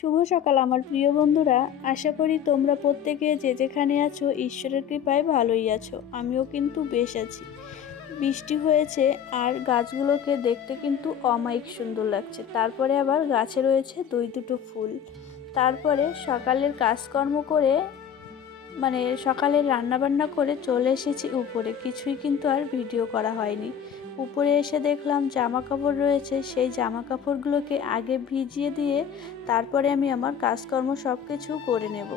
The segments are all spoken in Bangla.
শুভ সকাল, আমার প্রিয় বন্ধুরা। আশা করি তোমরা প্রত্যেকে যে যেখানে আছো, ঈশ্বরের কৃপায় ভালোই আছো। আমিও কিন্তু বেশ আছি। বৃষ্টি হয়েছে আর গাছগুলোকে দেখতে কিন্তু অমায়িক সুন্দর লাগছে। তারপরে আবার গাছে রয়েছে দুই দুটো ফুল। তারপরে সকালের কাজকর্ম করে মানে সকালে রান্নাবান্না করে চলে এসেছি উপরে। কিছুই কিন্তু আর ভিডিও করা হয়নি। উপরে এসে দেখলাম জামা কাপড় রয়েছে, সেই জামা কাপড়গুলোকে আগে ভিজিয়ে দিয়ে তারপরে আমি আমার কাজকর্ম সব কিছু করে নেব।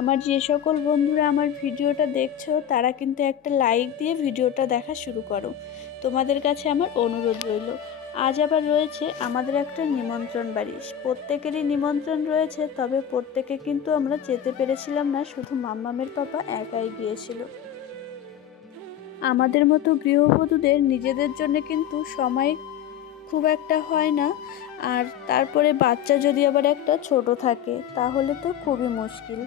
আমার যে সকল বন্ধুরা আমার ভিডিওটা দেখছ, তারা কিন্তু একটা লাইক দিয়ে ভিডিওটা দেখা শুরু করো। তোমাদের কাছে আমার অনুরোধ রইল। আজ আবার রয়েছে আমাদের একটা নিমন্ত্রণ বাড়ি। প্রত্যেকেরই নিমন্ত্রণ রয়েছে, তবে প্রত্যেকে কিন্তু আমরা যেতে পেরেছিলাম না, শুধু মাম্মামের পাপা একাই গিয়েছিল। আমাদের মতো গৃহবধূদের নিজেদের জন্য কিন্তু সময় খুব একটা হয় না, আর তারপরে বাচ্চা যদি আবার একটা ছোট থাকে, তাহলে তো খুবই মুশকিল।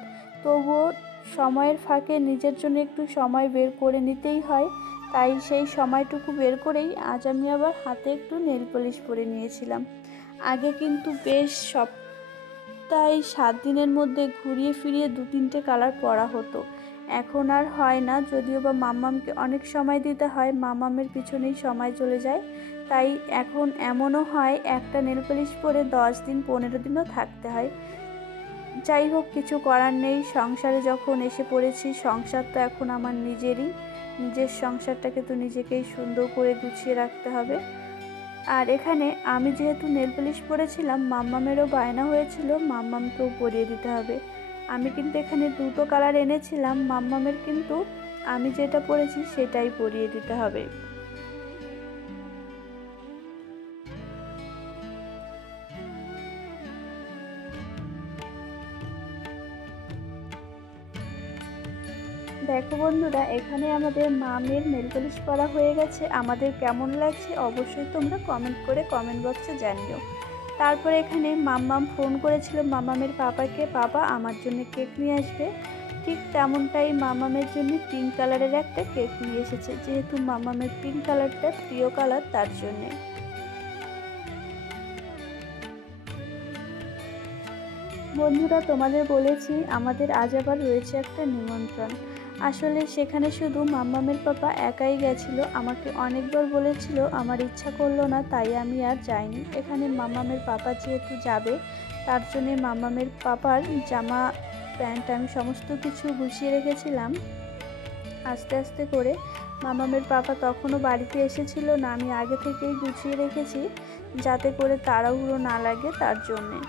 তবুও সময়ের ফাঁকে নিজের জন্য একটু সময় বের করে নিতেই হয়। তাই সেই সময়টুকু বের করেই আজ আমি আবার হাতে একটু নেল পলিশ পরে নিয়েছিলাম। আগে কিন্তু বেশ সপ্তাহে সাত দিনের মধ্যে ঘুরিয়ে ফিরিয়ে দু তিনটে কালার পরা হতো। এখন আর হয় না, যদিও বা মাম্মামকে অনেক সময় দিতে হয় মাম্মামের পিছনেই সময় চলে যায়। তাই এখন এমনও হয়, একটা নেল পলিশ পরে দশ দিন, পনেরো দিনও থাকতে হয়। যাই হোক, কিছু করার নেই, সংসারে যখন এসে পড়েছি, সংসার তো এখন আমার নিজেরই। নিজের সংসারটাকে তো নিজেকেই সুন্দর করে গুছিয়ে রাখতে হবে। আর এখানে আমি যেহেতু নেল পলিশ পরেছিলাম, মাম্মামেরও বায়না হয়েছিল, মাম্মামকেও পরিয়ে দিতে হবে। আমি কিন্তু এখানে দুটো কালার এনেছিলাম, মাম্মামের কিন্তু আমি যেটা পরেছি সেটাই পরিয়ে দিতে হবে। দেখো বন্ধুরা, এখানে আমাদের মামের নেল পলিশ করা হয়ে গেছে। আমাদের কেমন লাগছে অবশ্যই তোমরা কমেন্ট করে কমেন্ট বক্সে জানিও। তারপরে এখানে মাম্মাম ফোন করেছিল মামামের পাপাকে বাবা আমার জন্য কেক নিয়ে আসবে। ঠিক তেমনটাই মামামের জন্য পিঙ্ক কালারের একটা কেক নিয়ে এসেছে, যেহেতু মামামের পিঙ্ক কালারটা প্রিয় কালার তার জন্যে। বন্ধুরা, তোমাদের বলেছি, আমাদের আজ আবার রয়েছে একটা নিমন্ত্রণ। আসলে সেখানে শুধু মাম্মামের পাপা একাই গেছিল, আমাকে অনেকবার বলেছিল, আমার ইচ্ছা করল না, তাই আমি আর যাইনি। এখানে মাম্মামের পাপা যেহেতু যাবে, তার জন্যে মাম্মামের পাপার জামা, প্যান্ট, আমি সমস্ত কিছু গুছিয়ে রেখেছিলাম। আস্তে আস্তে করে মামামের পাপা তখনও বাড়িতে এসেছিল না, আমি আগে থেকেই গুছিয়ে রেখেছি, যাতে করে তাড়াহুড়ো না লাগে তার জন্যে।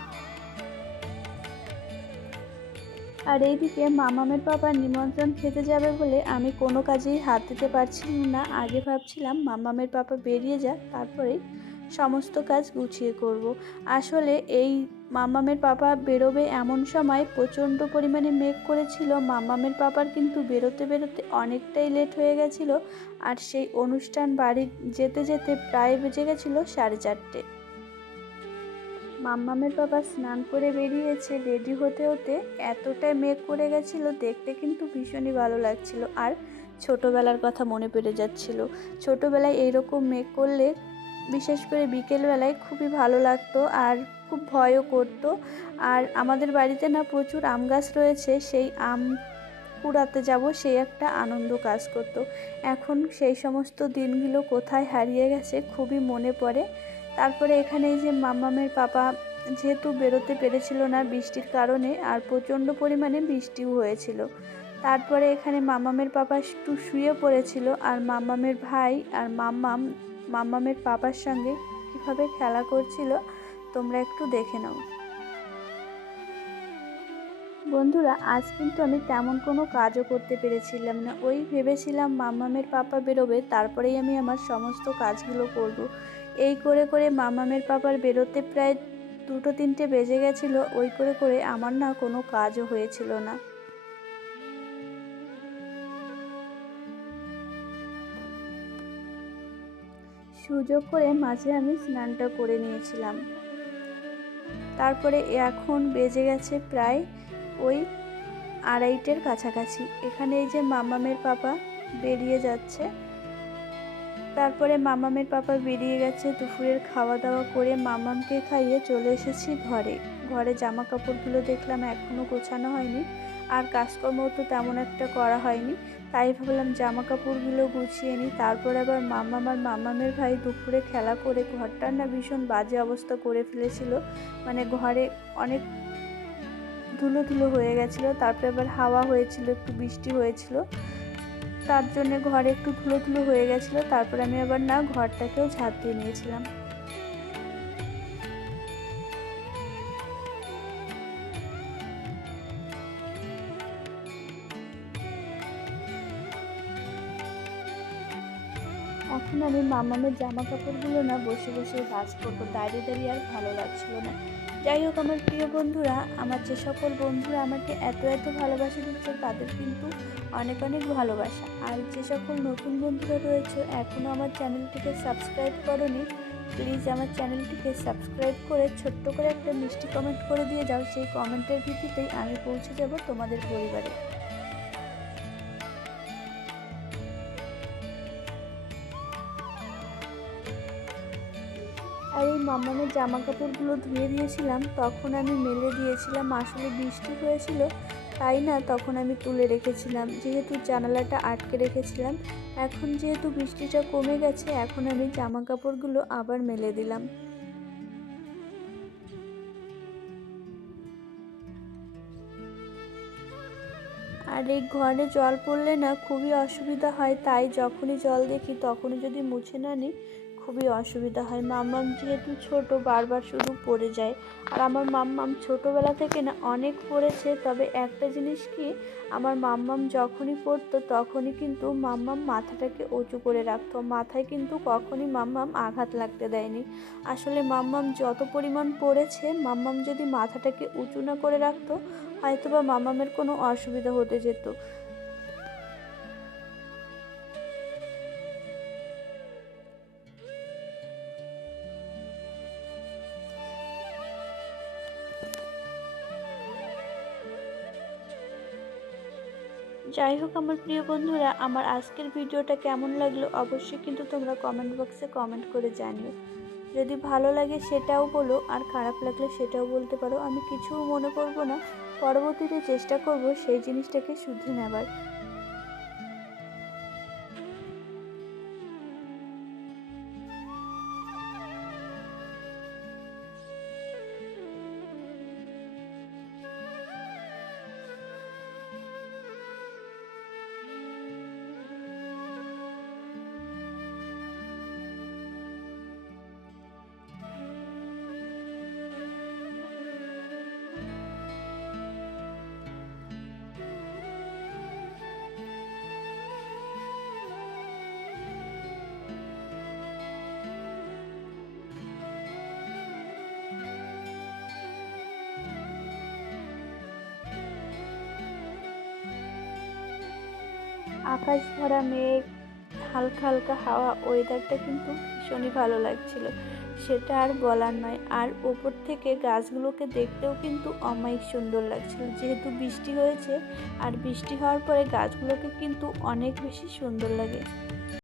আর এইদিকে মামামের পাপার নিমন্ত্রণ খেতে যাবে বলে আমি কোনো কাজেই হাত দিতে পারছিলাম না। আগে ভাবছিলাম মামামের পাপা বেরিয়ে যাক, তারপরেই সমস্ত কাজ গুছিয়ে করব। আসলে এই মামামের পাপা বেরোবে এমন সময় প্রচণ্ড পরিমাণে মেঘ করেছিল। মামামের পাপার কিন্তু বেরোতে বেরোতে অনেকটাই লেট হয়ে গেছিল আর সেই অনুষ্ঠান বাড়ি যেতে যেতে প্রায় বেজে গেছিল সাড়ে চারটে। মাম্মামের বাবা স্নান করে বেরিয়েছে, রেডি হতে হতে এতটাই মেঘ করে গেছিল, দেখতে কিন্তু ভীষণই ভালো লাগছিল। আর ছোটোবেলার কথা মনে পড়ে যাচ্ছিল। ছোটোবেলায় এইরকম মেঘ করলে, বিশেষ করে বিকেলবেলায় খুবই ভালো লাগতো আর খুব ভয়ও করতো। আর আমাদের বাড়িতে না প্রচুর আম গাছ রয়েছে, সেই আম কুড়াতে যাব, সেই একটা আনন্দ কাজ করতো। এখন সেই সমস্ত দিনগুলো কোথায় হারিয়ে গেছে খুবই মনে পড়ে। তারপরে এখানে এই যে মাম্মামের পাপা যেহেতু বেরোতে পেরেছিল না বৃষ্টির কারণে আর প্রচণ্ড পরিমাণে বৃষ্টিও হয়েছিল। তারপরে এখানে মাম্মামের পাপা একটু শুয়ে পড়েছিল আর মাম্মামের ভাই আর মাম্মাম, মাম্মামের পাপার সঙ্গে কীভাবে খেলা করছিল তোমরা একটু দেখে নাও। বন্ধুরা, আজ কিন্তু আমি তেমন কোনো কাজও করতে পেরেছিলাম না। ওই ভেবেছিলাম মাম্মামের পাপা বেরোবে, তারপরেই আমি আমার সমস্ত কাজগুলো করব। এই করে করে মামামের পাপার বেরোতে প্রায় দুটো তিনটে বেজে গেছিল, ওই করে করে আমার না কোনো কাজও হয়েছিল না। সুযোগ করে মাঝে আমি স্নানটা করে নিয়েছিলাম। তারপরে এখন বেজে গেছে প্রায় ওই আড়াইটের কাছাকাছি। এখানে এই যে মামামের পাপা বেরিয়ে যাচ্ছে তারপরে মামামের পাপা বেরিয়ে গেছে দুপুরের খাওয়া দাওয়া করে মামামকে খাইয়ে চলে এসেছি ঘরে। ঘরে জামা কাপড়গুলো দেখলাম এখনও গোছানো হয়নি। আর কাজকর্মও তো তেমন একটা করা হয়নি। তাই ভাবলাম জামা কাপড়গুলো গুছিয়ে নিই। তারপর আবার মামাম আর মামামের ভাই দুপুরে খেলা করে ঘরটার না ভীষণ বাজে অবস্থা করে ফেলেছিল। মানে ঘরে অনেক ধুলো ধুলো হয়ে গেছিল। তারপরে আবার হাওয়া হয়েছিল, একটু বৃষ্টি হয়েছিল। তার জন্য ঘরে একটু ধুলো ধুলো হয়ে গেছিল, তারপর আমি আবার না ঘরটাকেও ঝাঁপ দিয়ে নিয়েছিলাম। এখন আমি মামামের জামা কাপড়গুলো না বসে বসে ভাজ করব, দাঁড়িয়ে দাঁড়িয়ে আর ভালো লাগছিল না। যাই হোক আমার প্রিয় বন্ধুরা, আমার যে সকল বন্ধুরা আমাকে এত এত ভালোবাসা দিচ্ছে, তাদের কিন্তু অনেক অনেক ভালোবাসা। আর যে সকল নতুন বন্ধুরা রয়েছে এখনও আমার চ্যানেলটিকে সাবস্ক্রাইব করনি, প্লিজ আমার চ্যানেলটিকে সাবস্ক্রাইব করে ছোট্ট করে একটা মিষ্টি কমেন্ট করে দিয়ে যাও। সেই কমেন্টের ভিত্তিতেই আমি পৌঁছে যাব তোমাদের পরিবারে। আর এই মামামের জামা কাপড়গুলো ধুয়ে দিয়েছিলাম, তখন আমি মেলে দিয়েছিলাম, আসলে বৃষ্টি হয়েছিল, তাই না? তখন আমি তুলে রেখেছিলাম, যেহেতু জানালাটা আটকে রেখেছিলাম। এখন যেহেতু বৃষ্টিটা কমে গেছে, এখন আমি জামা কাপড়গুলো আবার মেলে দিলাম। আর এই ঘরে জল পড়লে না খুবই অসুবিধা হয়, তাই যখনই জল দেখি তখনই যদি মুছে না নিই খুবই অসুবিধা হয়। মাম্মাম যেহেতু ছোট, বারবার শুধু পড়ে যায়। আর আমার মাম্মাম ছোটোবেলা থেকে না, অনেক পড়েছে। তবে একটা জিনিস কি, আমার মাম্মাম যখনই পড়তো, তখনই কিন্তু মাম্মাম মাথাটাকে উঁচু করে রাখতো। মাথায় কিন্তু কখনই মাম্মাম আঘাত লাগতে দেয়নি। আসলে মাম্মাম যত পরিমাণ পড়েছে, মাম্মাম যদি মাথাটাকে উঁচু না করে রাখতো, হয়তোবা মাম্মামের কোনো অসুবিধা হতে যেত। যাই হোক, আমার প্রিয় বন্ধুরা, আমার আজকের ভিডিওটা কেমন লাগল অবশ্যই কিন্তু তোমরা কমেন্ট বক্সে কমেন্ট করে জানিও। যদি ভালো লাগে সেটাও বলো, আর খারাপ লাগলে সেটাও বলতে পারো। আমি কিছু মনে করব না। পরবর্তীতে চেষ্টা করব সেই জিনিসটাকে শুধরে নেবার। আকাশ ভরা মেঘ, হালকা হালকা হাওয়া ওয়েদারটা কিন্তু ভীষণই ভালো লাগছিল। সেটা আর বলার নয়। আর ওপর থেকে গাছগুলোকে দেখতেও কিন্তু অমায়িক সুন্দর লাগছিল। যেহেতু বৃষ্টি হয়েছে, আর বৃষ্টি হওয়ার পরে গাছগুলোকে কিন্তু অনেক বেশি সুন্দর লাগে।